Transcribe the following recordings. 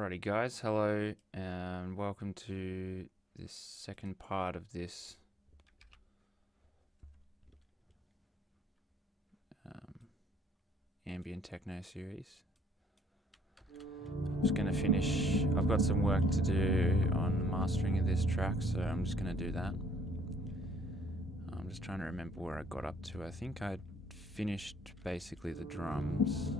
Alrighty guys, hello and welcome to this second part of this ambient techno series. I'm just going to finish, I've got some work to do on the mastering of this track, so I'm just going to do that. I'm just trying to remember where I got up to. I think I'd finished basically the drums.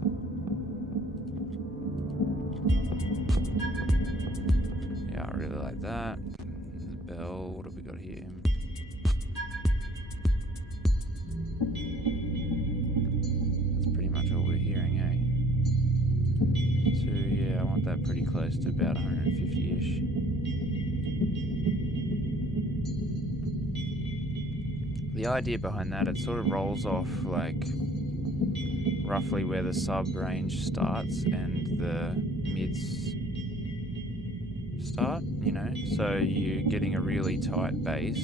Yeah, I really like that. The bell, what have we got here? That's pretty much all we're hearing, eh? So yeah, I want that pretty close to about 150-ish. The idea behind that, it sort of rolls off like roughly where the sub range starts and the mids start, you know, so you're getting a really tight bass.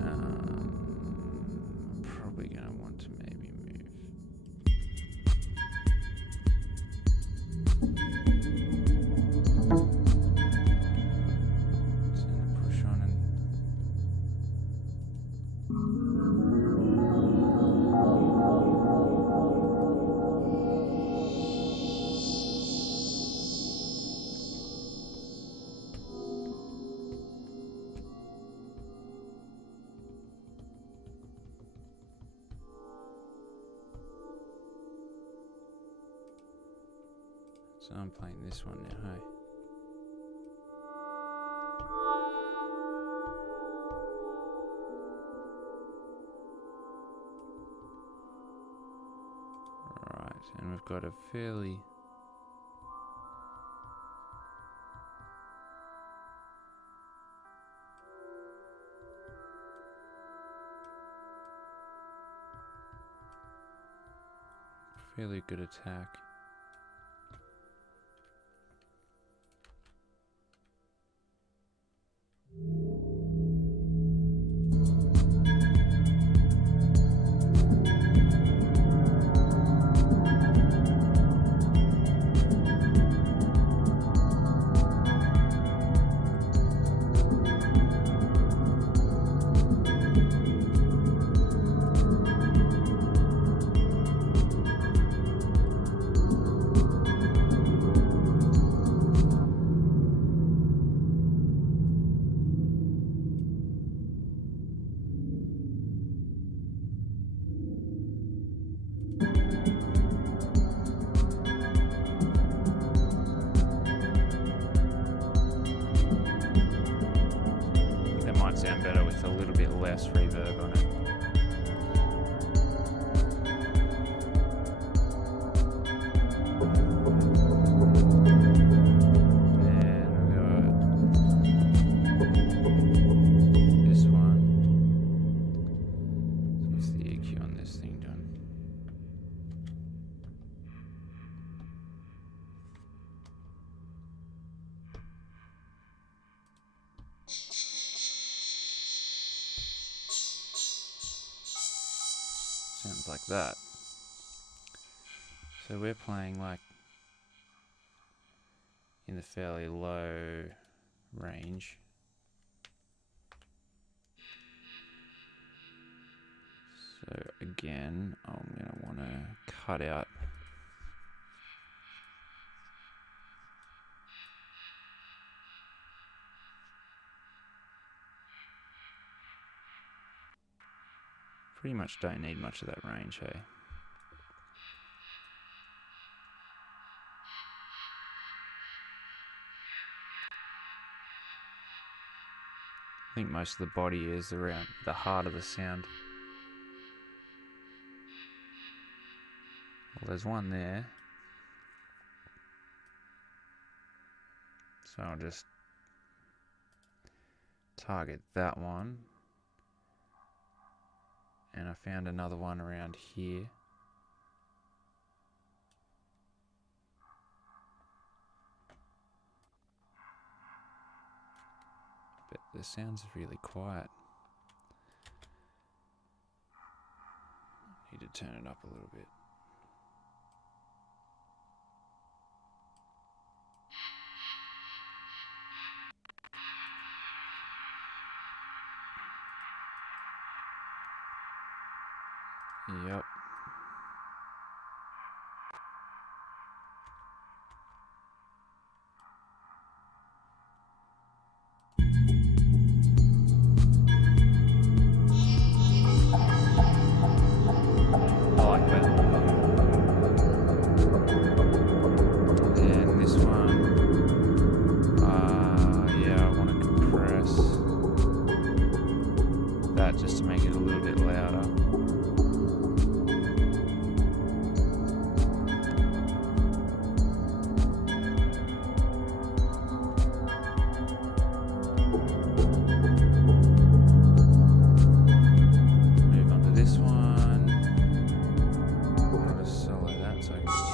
I'm probably going to want to maybe move. Turn the push on and so I'm playing this one now, hey. Right, and we've got a fairly good attack. Sound better with a little bit less reverb on it. And we got this one. So what's the EQ on this thing done? Sounds like that. So we're playing like in the fairly low range. So again, I'm going to want to cut out pretty much don't need much of that range, hey? I think most of the body is around the heart of the sound. Well, there's one there. So I'll just target that one. And I found another one around here. But the sound's really quiet. Need to turn it up a little bit. Yep. I like that. And this one, yeah, I want to compress that just to make it a little bit louder. Move on to this one. Gotta solo that so I can just...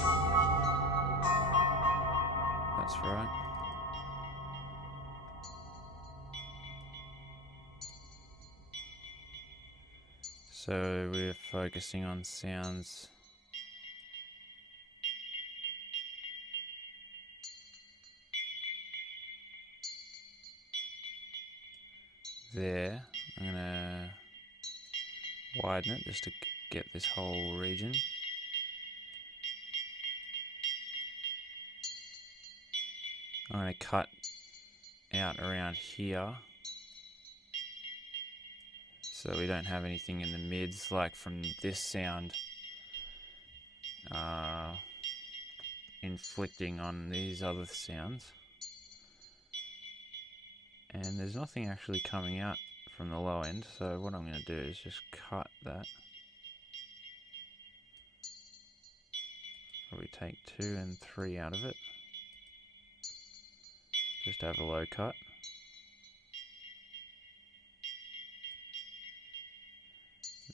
That's right. So we're focusing on sounds there. I'm gonna widen it just to get this whole region. I'm gonna cut out around here so we don't have anything in the mids like from this sound inflicting on these other sounds. And there's nothing actually coming out from the low end, so what I'm going to do is just cut that. Probably take 2 and 3 out of it. Just have a low cut.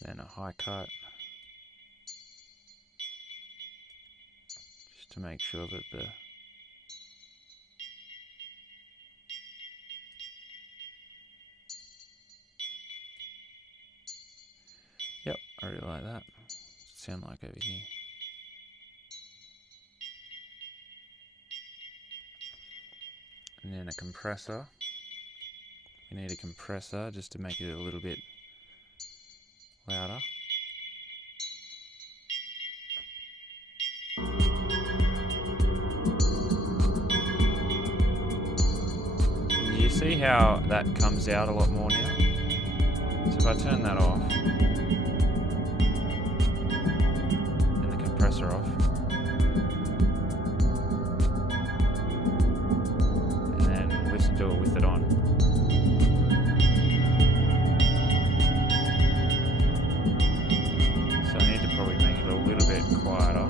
Then a high cut. Just to make sure that the Yep, I really like that. Sound like over here. And then a compressor. We need a compressor just to make it a little bit louder. You see how that comes out a lot more now? So if I turn that off, and the compressor off, and then listen to it with it on. So I need to probably make it a little bit quieter.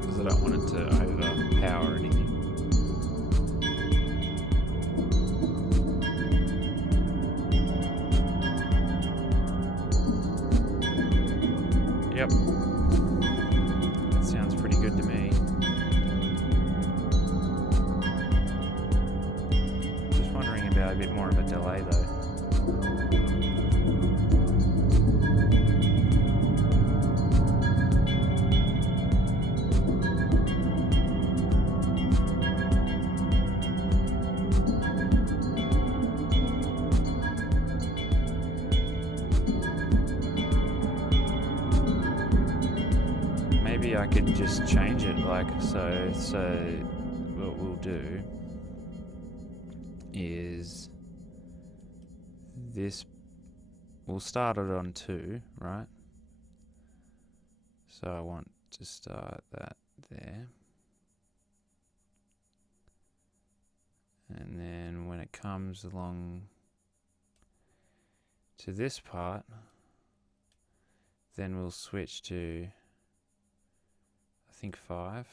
Because I don't want it to overpower anything. Yep. That sounds pretty good to me. Just wondering about a bit more of a delay though. Maybe I could just change it like so. So what we'll do is this. We'll start it on 2, right? So I want to start that there, and then when it comes along to this part, then we'll switch to, I think, 5,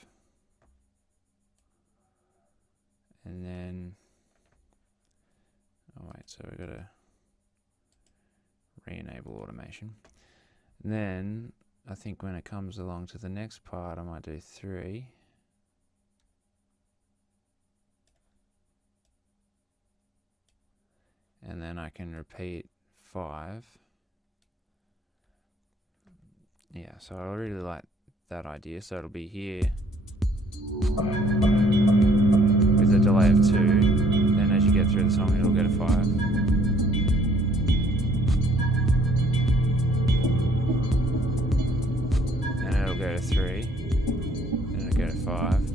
and then, oh wait, so we've got to re-enable automation. And then I think when it comes along to the next part, I might do 3. And then I can repeat 5. Yeah, so I really like that idea. So it'll be here with a delay of 2. Then as you get through the song, it'll go to 5. And it'll go to 3. Then it'll go to 5.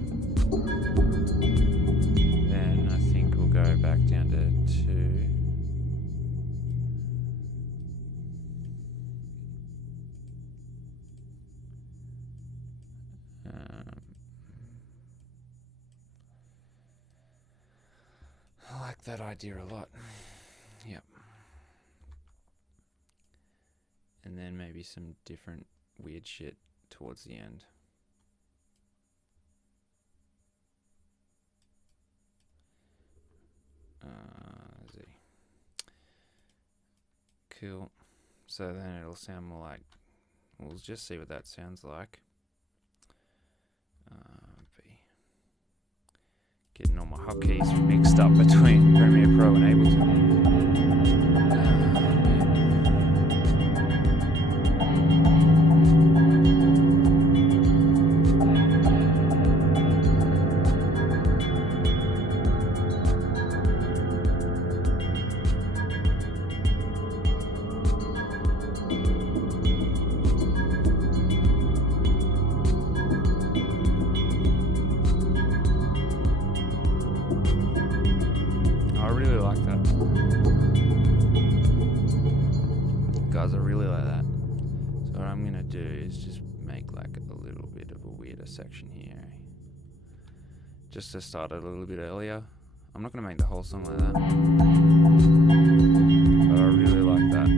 Then I think we'll go back down to 2. I like that idea a lot. Yep. And then maybe some different weird shit towards the end. Z. Cool. So then it'll sound more like, we'll just see what that sounds like. B. Getting all my hotkeys mixed up between Premiere Pro and Ableton. I really like that. Guys, I really like that. So what I'm going to do is just make like a little bit of a weirder section here. Just to start it a little bit earlier. I'm not going to make the whole song like that. But I really like that.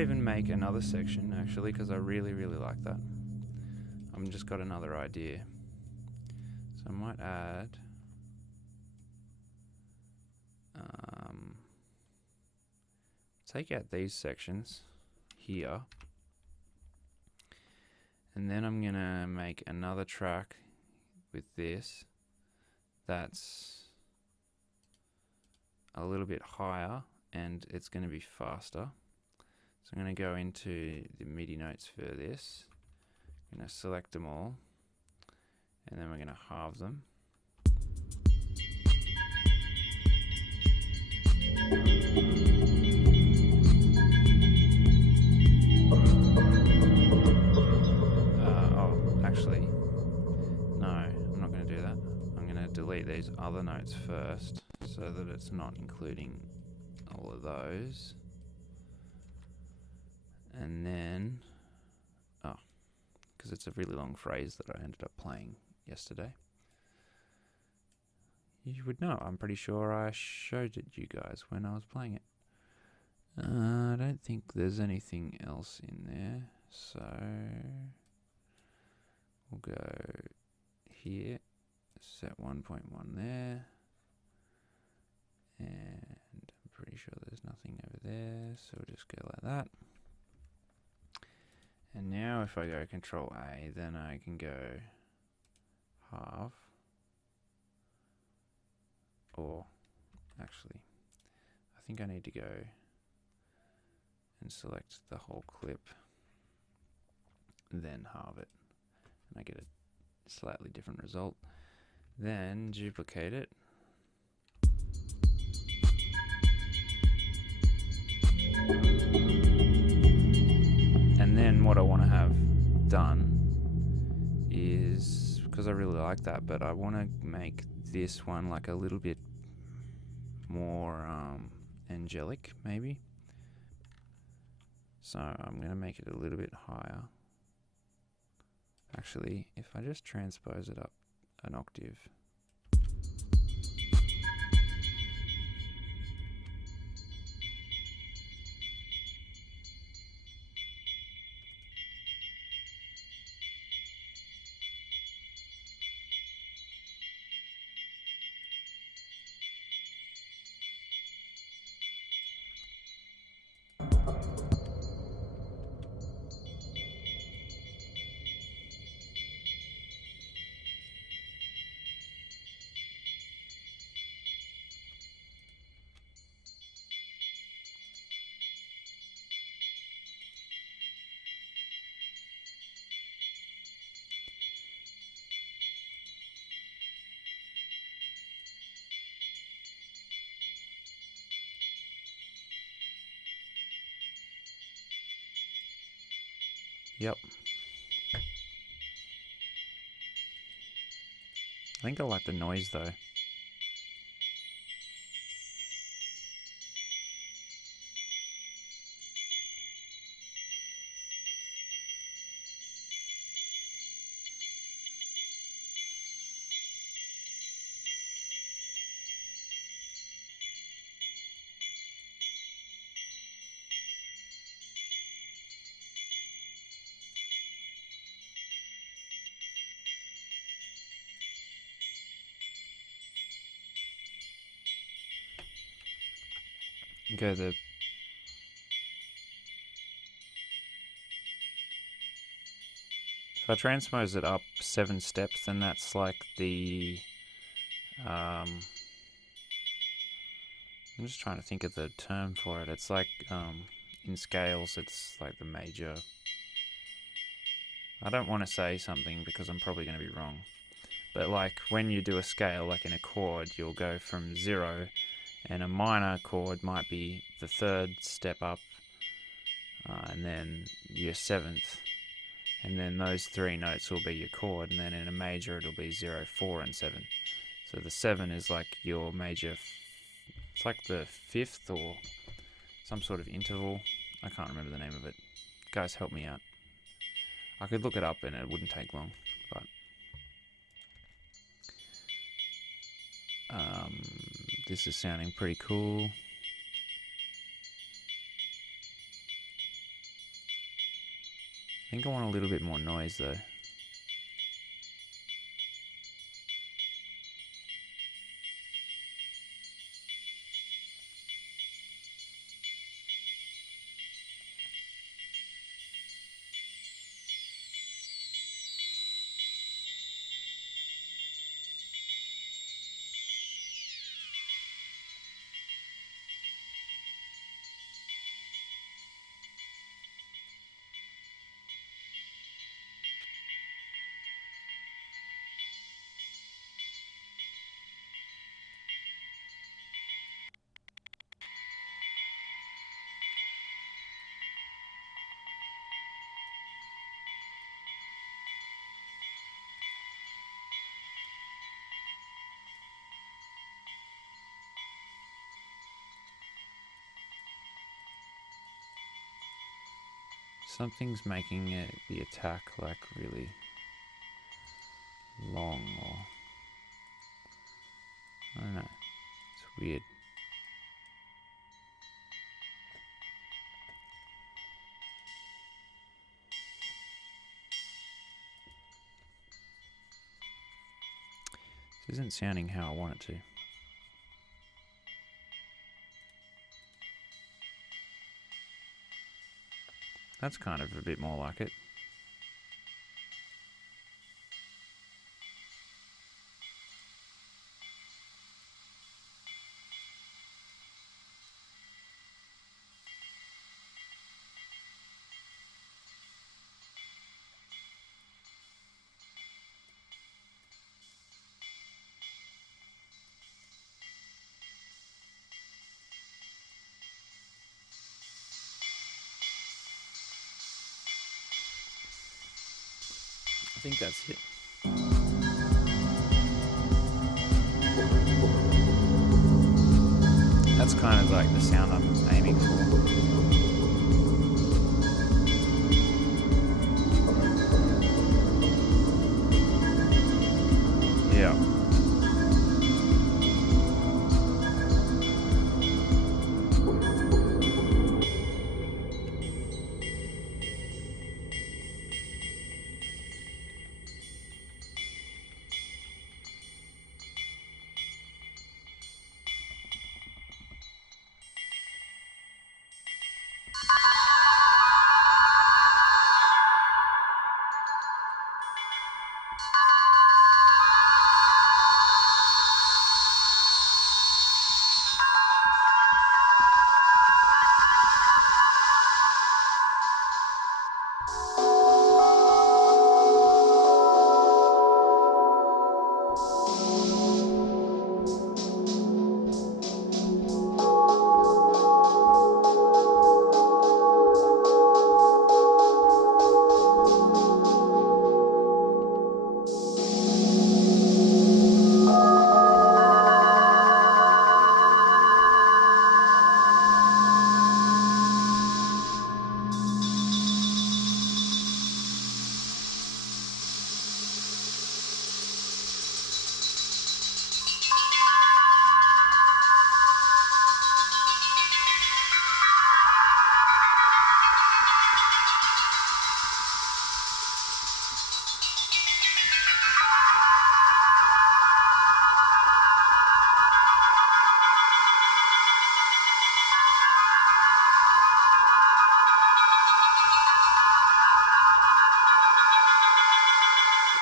Even make another section actually, because I really like that. I've just got another idea, so I might add take out these sections here, and then I'm gonna make another track with this that's a little bit higher and it's going to be faster. So I'm going to go into the MIDI notes for this. I'm going to select them all, and then we're going to halve them. Actually, no, I'm not going to do that. I'm going to delete these other notes first so that it's not including all of those. And then, because it's a really long phrase that I ended up playing yesterday. You would know, I'm pretty sure I showed it you guys when I was playing it. I don't think there's anything else in there, so we'll go here, set 1.1 there, and I'm pretty sure there's nothing over there, so we'll just go like that. And now if I go Control A, then I can go half, or actually, I think I need to go and select the whole clip, then halve it, and I get a slightly different result. Then duplicate it. And then what I want to have done is, because I really like that, but I want to make this one like a little bit more angelic, maybe. So I'm going to make it a little bit higher. Actually, if I just transpose it up an octave. Yep. I think I like the noise though. Okay, if I transpose it up 7 steps, then that's like the I'm just trying to think of the term for it. It's like in scales, it's like the major. I don't want to say something because I'm probably going to be wrong. But like when you do a scale, like in a chord, you'll go from 0, and a minor chord might be the 3rd step up, and then your 7th, and then those 3 notes will be your chord, and then in a major it'll be 0, 4, and 7. So the 7 is like your major, it's like the 5th or some sort of interval. I can't remember the name of it. Guys, help me out. I could look it up and it wouldn't take long, but this is sounding pretty cool. I think I want a little bit more noise though. Something's making the attack like really long, or I don't know. It's weird. This isn't sounding how I want it to. That's kind of a bit more like it. I think that's it. That's kind of like the sound I'm aiming for. Yeah.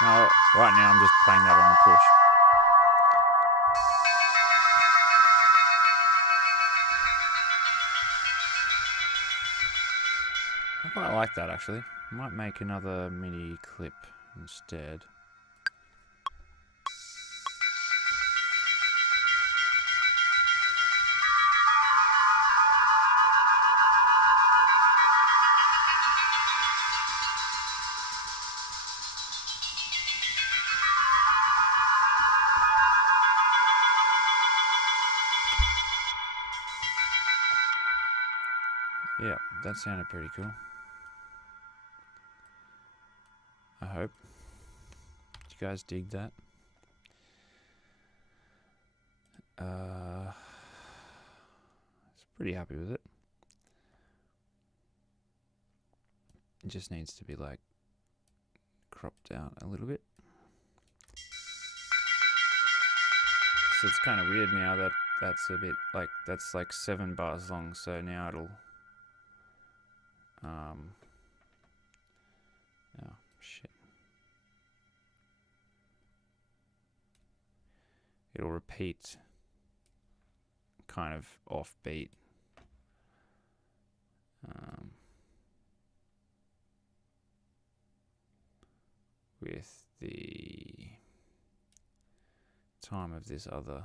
No, right now I'm just playing that on the push. I quite like that actually. Might make another MIDI clip instead. Yeah, that sounded pretty cool. I hope. Did you guys dig that? I was pretty happy with it. It just needs to be like cropped out a little bit. So it's kind of weird now that that's a bit like, that's like 7 bars long, so now it'll oh shit, it'll repeat kind of offbeat. With the time of this other.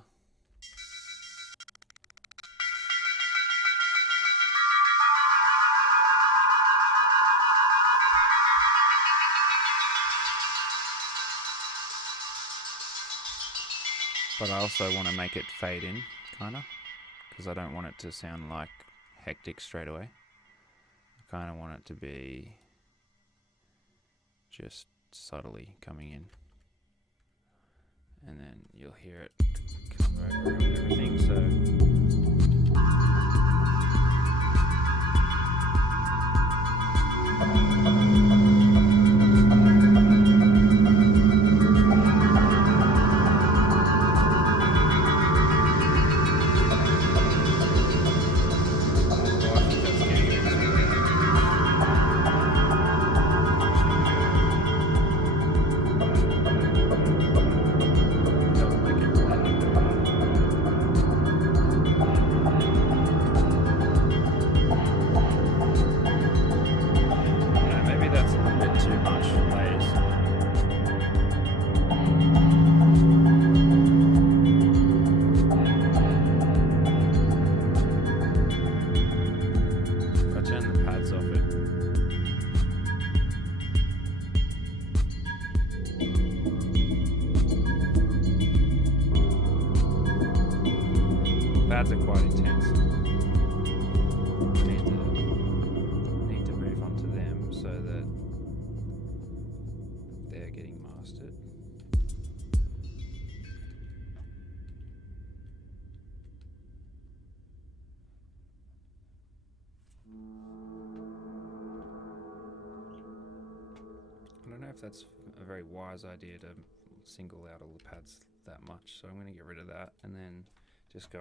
But I also want to make it fade in, kind of, because I don't want it to sound like hectic straight away. I kind of want it to be just subtly coming in, and then you'll hear it come over everything. So pads are quite intense. Need to move on to them so that they're getting mastered. I don't know if that's a very wise idea to single out all the pads that much, so I'm going to get rid of that and then just go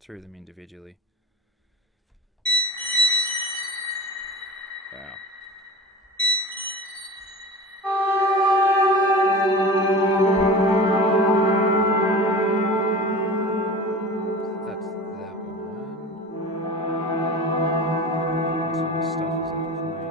through them individually. Wow. That's that one. What sort of stuff is that playing though?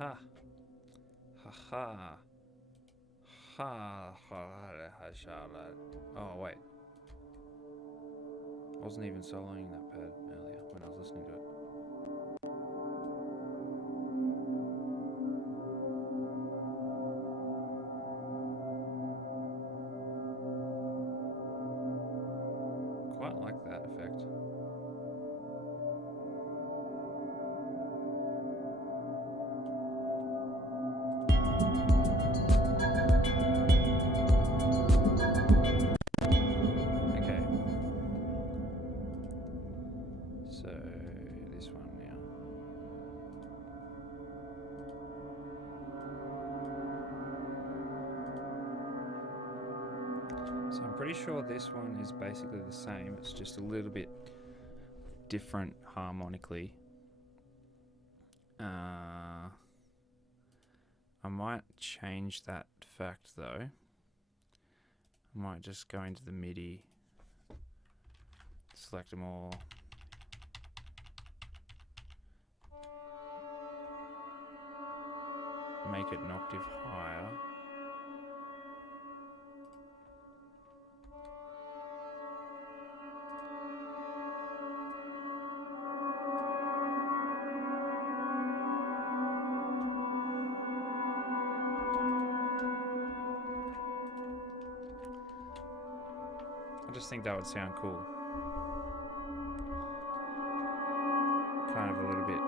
Ha. Ha ha. Ha ha. Oh, wait. I wasn't even soloing that pad earlier when I was listening to it. Quite like that effect. Okay. So this one now. So I'm pretty sure this one is basically the same. It's just a little bit different harmonically. I might change that fact though. I might just go into the MIDI, select them all. Make it an octave higher. I just think that would sound cool. Kind of a little bit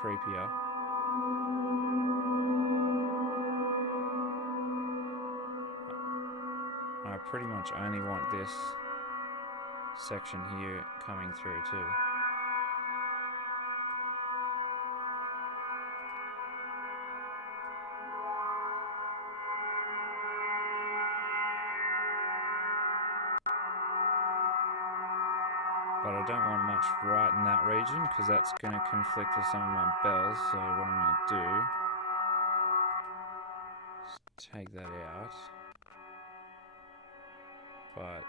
creepier. I pretty much only want this section here coming through too. But I don't want much right in that region because that's going to conflict with some of my bells. So what I'm going to do is take that out. But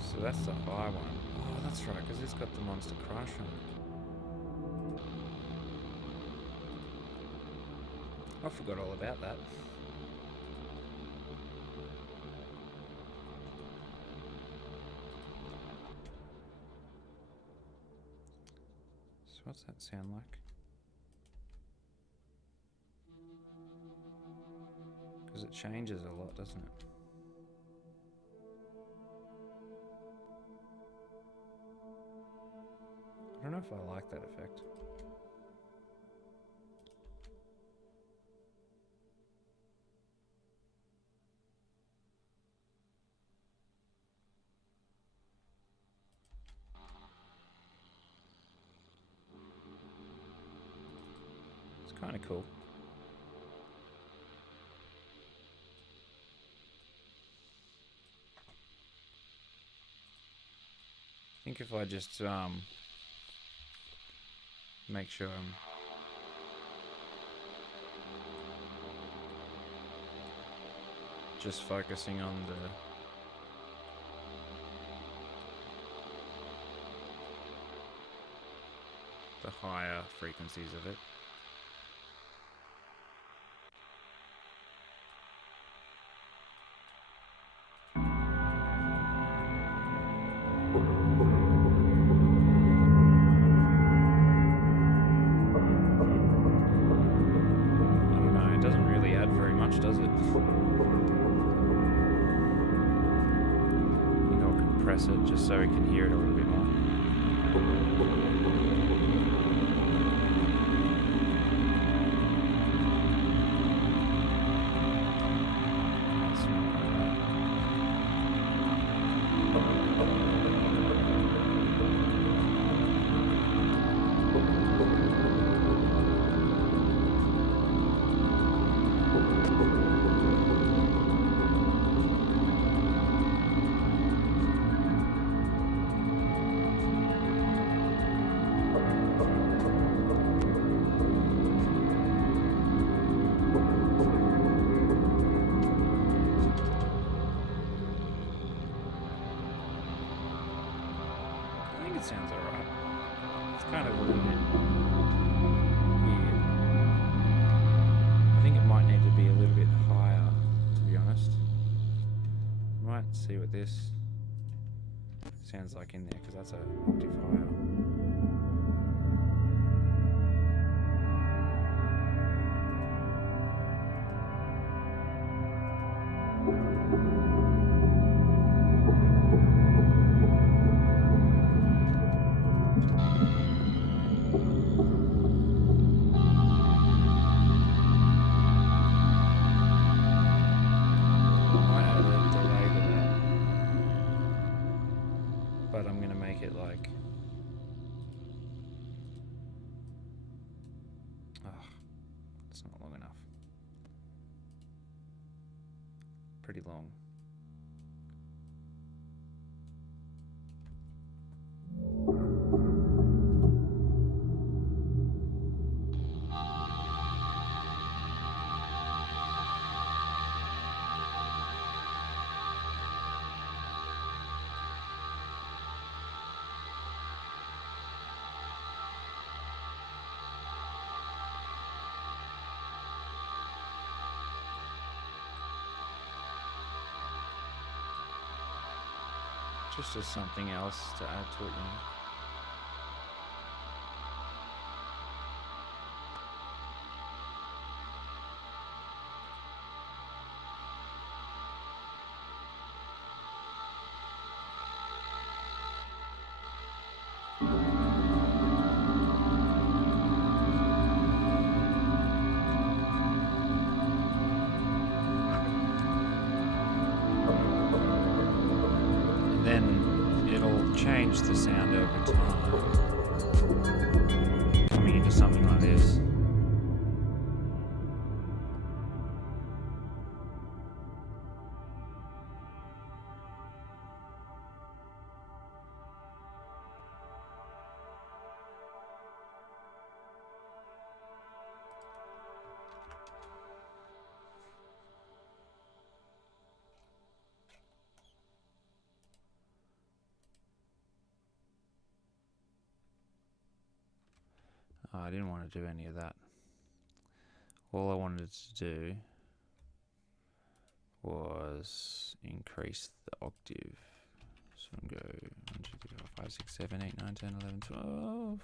so that's the high one. Oh, that's right, because it's got the Monster Crush on it. I forgot all about that. So what's that sound like? Because it changes a lot, doesn't it? I don't know if I like that effect. It's kind of cool. I think if I just make sure I'm just focusing on the higher frequencies of it. Does it? I think I'll compress it just so we can hear it a little bit more. it sounds alright. It's kind of a little bit weird. I think it might need to be a little bit higher, to be honest. Might see what this sounds like in there, because that's an octave higher. But I'm going to make it like... it's not long enough. Pretty long. Just as something else to add to it, you know. Then it'll change the sound over time, coming into something like this. I didn't want to do any of that. All I wanted to do was increase the octave. So I'm going to go 1, 2, 3, 4, 5, 6, 7, 8, 9, 10, 11, 12.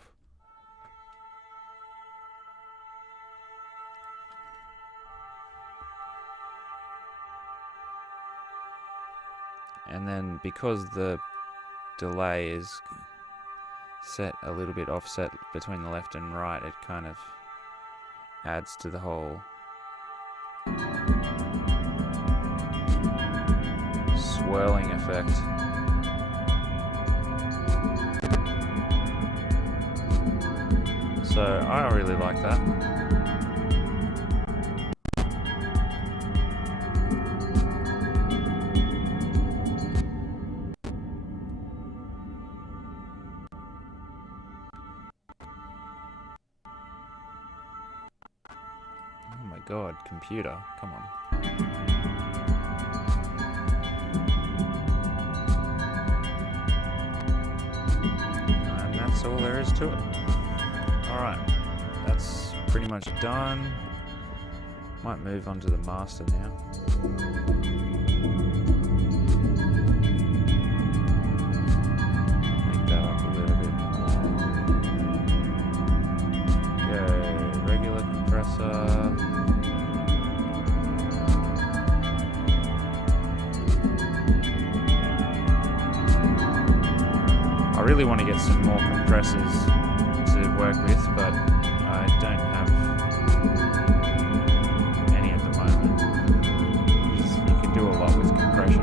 And then because the delay is set a little bit offset between the left and right, it kind of adds to the whole swirling effect. So I really like that. God, computer, come on. And that's all there is to it. Alright, that's pretty much done. Might move on to the master now. Make that up a little bit more. Okay, regular compressor. I really want to get some more compressors to work with, but I don't have any at the moment. You can do a lot with compression.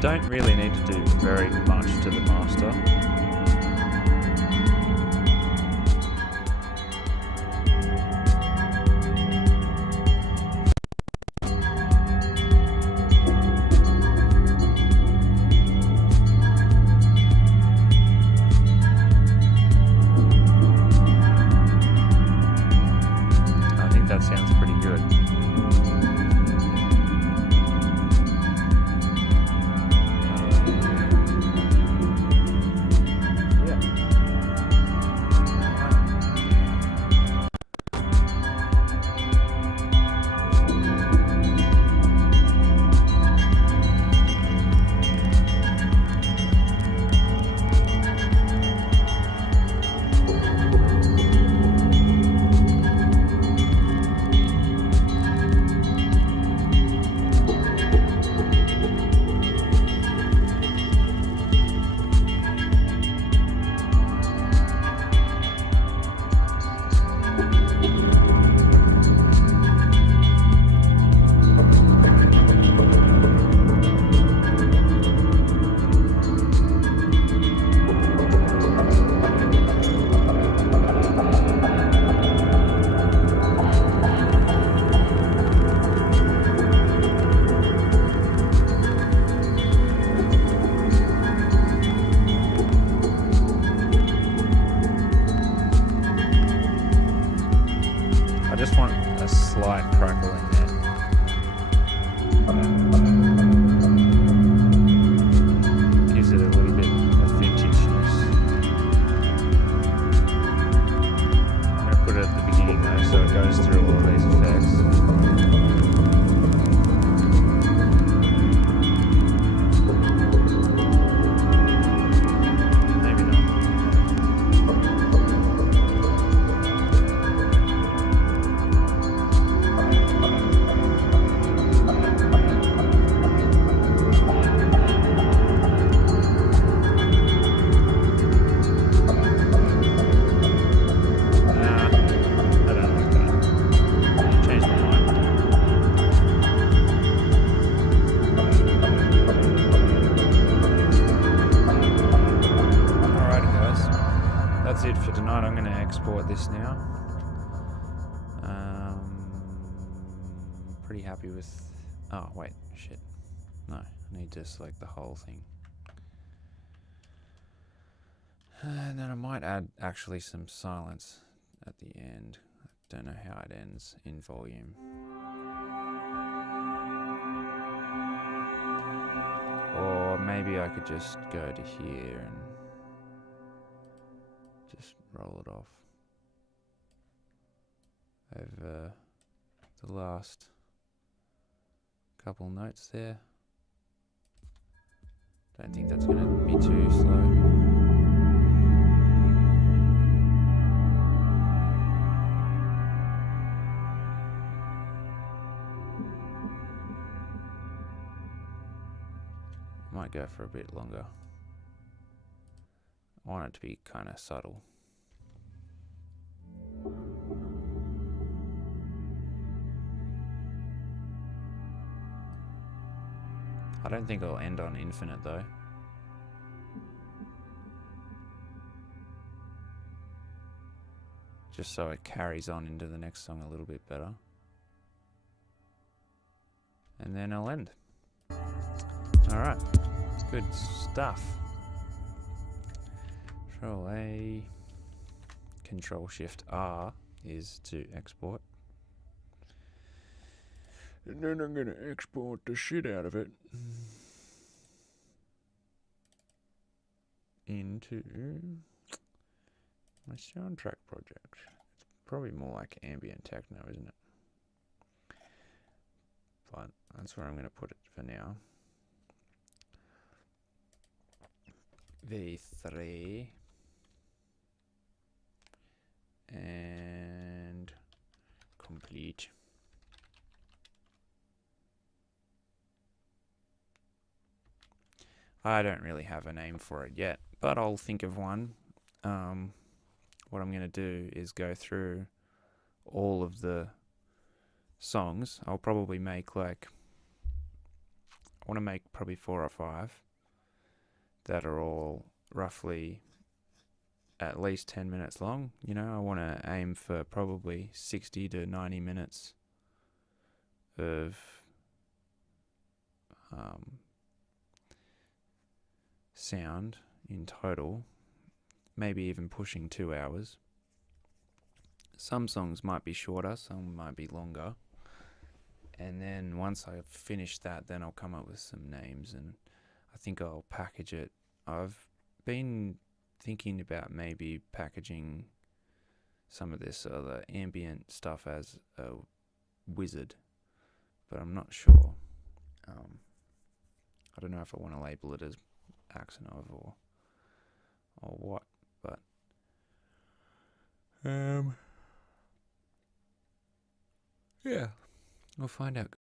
don't really need to do very much to the master. I think that sounds pretty good. I just want a slight crackle in there. Gives it a little bit of vintageness. I'm going to put it at the beginning though, so it goes through all these effects. Maybe not. That's it for tonight. I'm going to export this now. Pretty happy with... Oh, wait. Shit. No. I need to select the whole thing. And then I might add actually some silence at the end. I don't know how it ends in volume. Or maybe I could just go to here and just roll it off over the last couple notes there. Don't think that's going to be too slow. Might go for a bit longer. I want it to be kind of subtle. I don't think it'll end on infinite though. Just so it carries on into the next song a little bit better. And then I'll end. Alright, good stuff. Control A, Control Shift R is to export. And then I'm going to export the shit out of it into my soundtrack project. It's probably more like ambient techno, isn't it? But that's where I'm going to put it for now. V3 and complete. I don't really have a name for it yet, but I'll think of one. What I'm going to do is go through all of the songs. I'll probably make like want to make probably 4 or 5 that are all roughly at least 10 minutes long. You know, I want to aim for probably 60 to 90 minutes of sound in total, maybe even pushing 2 hours. Some songs might be shorter, some might be longer. And then once I've finished that, then I'll come up with some names, and I think I'll package it. I've been thinking about maybe packaging some of this other ambient stuff as a wizard, but I'm not sure. I don't know if I want to label it as Axonov or what, but yeah, we'll find out.